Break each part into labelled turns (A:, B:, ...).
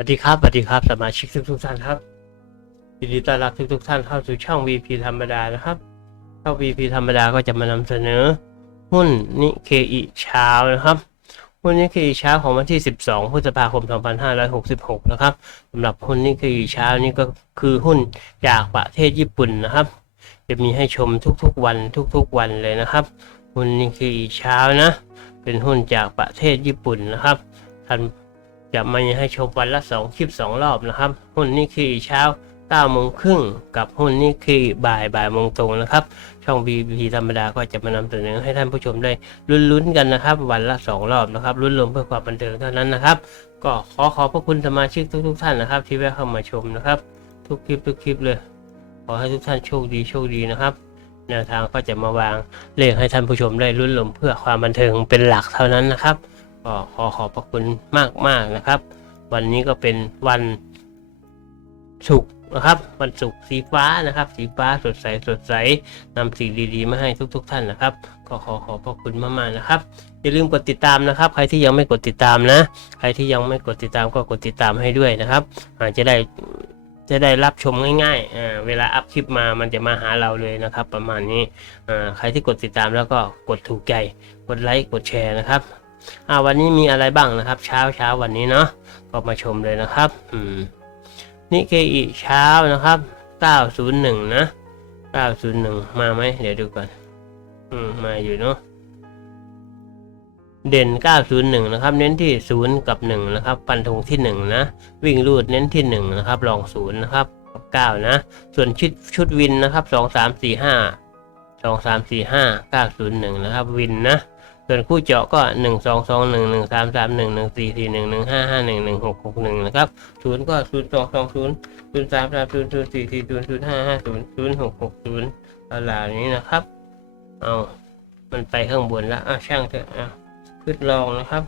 A: สวัสดีครับสวัสดีครับสมาชิกทุกทุกท่านครับยินดีต้อนรับทุกทุกท่านเข้าสู่ช่อง VP ธรรมดานะครับช่อง VP ธรรมดาก็จะมานำเสนอ หุ้นนิเคอิเช้านะครับ หุ้นนิเคอิเช้าของวันที่ 12พฤษภาคม 2566 นะครับสำหรับหุ้นนิเคอิเช้านี่ก็คือหุ้นจากประเทศญี่ปุ่นนะครับ จะมีให้ชมทุกๆวันทุกๆวันเลยนะครับ หุ้นนิเคอิเช้านะ เป็นหุ้นจากประเทศญี่ปุ่นนะครับท่าน จะมาให้ชมวันละสองคลิปสองรอบนะครับ หุ้นนี่คือเช้า9โมงครึ่งกับหุ้นนี่คือบ่ายบ่ายโมงตรงนะครับ ช่อง BB ธรรมดาก็จะมานำเสนอให้ท่านผู้ชมได้ลุ้นๆกันนะครับ วันละสองรอบนะครับลุ้นรวมเพื่อความบันเทิงเท่านั้นนะครับ ก็ขอขอบพระคุณสมาชิกทุกๆ ท่านนะครับ ที่แวะเข้ามาชมนะครับ ทุกคลิปทุกคลิปเลย ขอให้ทุกท่านโชคดีโชคดีนะครับแนวทางก็จะมาวางเลขให้ท่านผู้ชมได้ลุ้นรวมเพื่อความบันเทิงเป็นหลักเท่านั้นนะครับ ก็ขอขอบพระคุณมากมากนะครับ วันนี้ก็เป็นวันศุกร์นะครับ วันศุกร์สีฟ้านะครับ สีฟ้าสดใสสดใสนำสิ่งดีๆมาให้ทุก ๆ ท่านนะครับ ก็ขอขอบพระคุณมากๆนะครับอย่าลืมกดติดตามนะครับ ใครที่ยังไม่กดติดตามนะ ใครที่ยังไม่กดติดตามก็กดติดตามให้ด้วยนะครับอาจจะได้จะได้รับชมง่ายๆ เวลาอัพคลิปมา มันจะมาหาเราเลยนะครับ ประมาณนี้ ใครที่กดติดตามแล้วก็กดถูกใจ กดไลค์ กดแชร์นะครับ อ่าวันนี้มีอะไรบ้างนะครับ เช้าเช้าวันนี้เนาะก็มาชมเลยนะครับอืมนิเคอิเช้านะครับ901นะ901 มาไหมเดี๋ยวดูก่อน อืมมาอยู่เนาะเด่น 901 นะครับ เน้นที่ 0 กับ 1 นะครับ ปันธงที่ 1 นะ วิ่งรูดเน้นที่ 1 นะครับรอง 0 นะครับกับ 9 นะ ส่วนชุดชุดวินนะครับ 2 3 4 5 2 3 4 5 901 นะครับ วินนะ ส่วนคู่เจาะก็หนึ่งสองสองหนึ่งหนึ่งสามสามหนึ่งหนึ่งสี่สี่หนึ่งหนึ่งห้าห้าหนึ่งหนึ่งหกหกหนึ่งนะครับศูนย์ก็ศูนย์สองสองศูนย์ศูนย์สามสามศูนย์ศูนย์สี่สี่ศูนย์ศูนย์ห้าห้าศูนย์ศูนย์หกหกศูนย์อะไรนี้นะครับ เอามันไปข้างบนแล้วอะช่างเถอะอะขึ้นลองนะครับ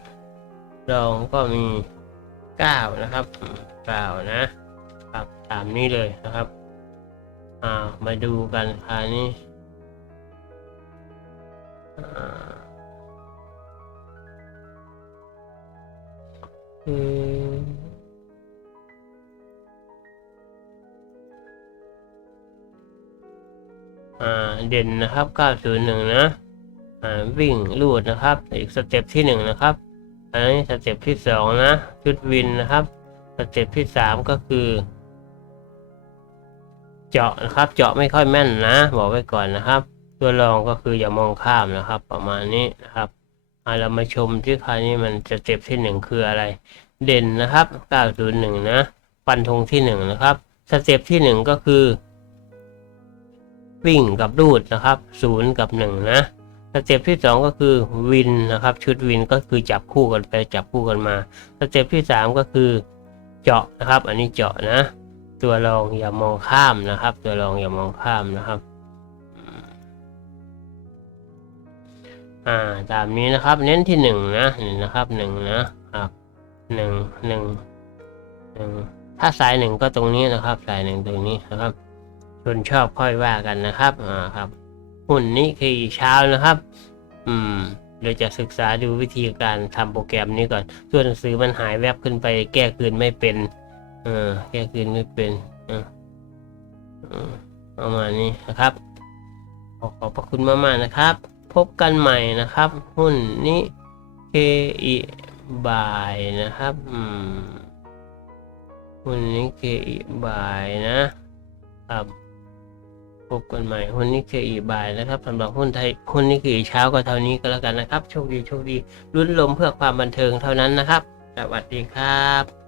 A: ลองก็มีเก้านะครับอืมเก้านะครับตามนี้เลยนะครับอ่ามาดูกันคราวนี้อ่า เด่นนะครับ 901 นะ อ่า วิ่งลูดนะครับ อีกสเต็ปที่ 1 นะครับ อันนี้สเต็ปที่ 2 นะ ชุดวินนะครับ สเต็ปที่ 3 ก็คือ เจาะนะครับ เจาะไม่ค่อยแม่นนะ บอกไว้ก่อนนะครับ ตัวรองก็คืออย่ามองข้ามนะครับ ประมาณนี้นะครับ อ่าเรามาชมที่คราวนี้มันสเต็ปที่1คืออะไร เด่นนะครับ901นะฟันธงที่1นะครับสเต็ปที่1ก็คือ วิ่งกับรูดนะครับ0กับ1นะสเต็ปที่2ก็คือวินนะครับ ชุดวินก็คือจับคู่กันไปจับคู่กันมาสเต็ปที่3ก็คือเจาะนะครับ อันนี้เจาะนะ ตัวรองอย่ามองข้ามนะครับ ตัวรองอย่ามองข้ามนะครับ อ่าตามนี้นะครับ เน้นที่หนึ่งนะนี่นะครับหนึ่งนะครับหนึ่งหนึ่งหนึ่งถ้าสายหนึ่งก็ตรงนี้นะครับ สายหนึ่งตรงนี้นะครับชนชอบค่อยว่ากันนะครับอ่าครับ หุ่นนี้คือเช้านะครับ อืมเดี๋ยวจะศึกษาดูวิธีการทำโปรแกรมนี้ก่อนตัวหนังสือมันหายแวบขึ้นไป แก้คืนไม่เป็น เออ แก้คืนไม่เป็นเออเออประมาณนี้นะครับ ขอขอบพระคุณมากๆนะครับ พบกันใหม่นะครับ หุ้นนี้เคอีบายนะครับอืมหุ้นนี้เคอีบายนะครับพบกันใหม่หุ้นนี้เคอีบายนะครับสำหรับหุ้นไทยหุ้นนี้คือเช้าก็เท่านี้ก็แล้วกันนะครับ โชคดีโชคดีลุ้นลมเพื่อความบันเทิงเท่านั้นนะครับ สวัสดีครับ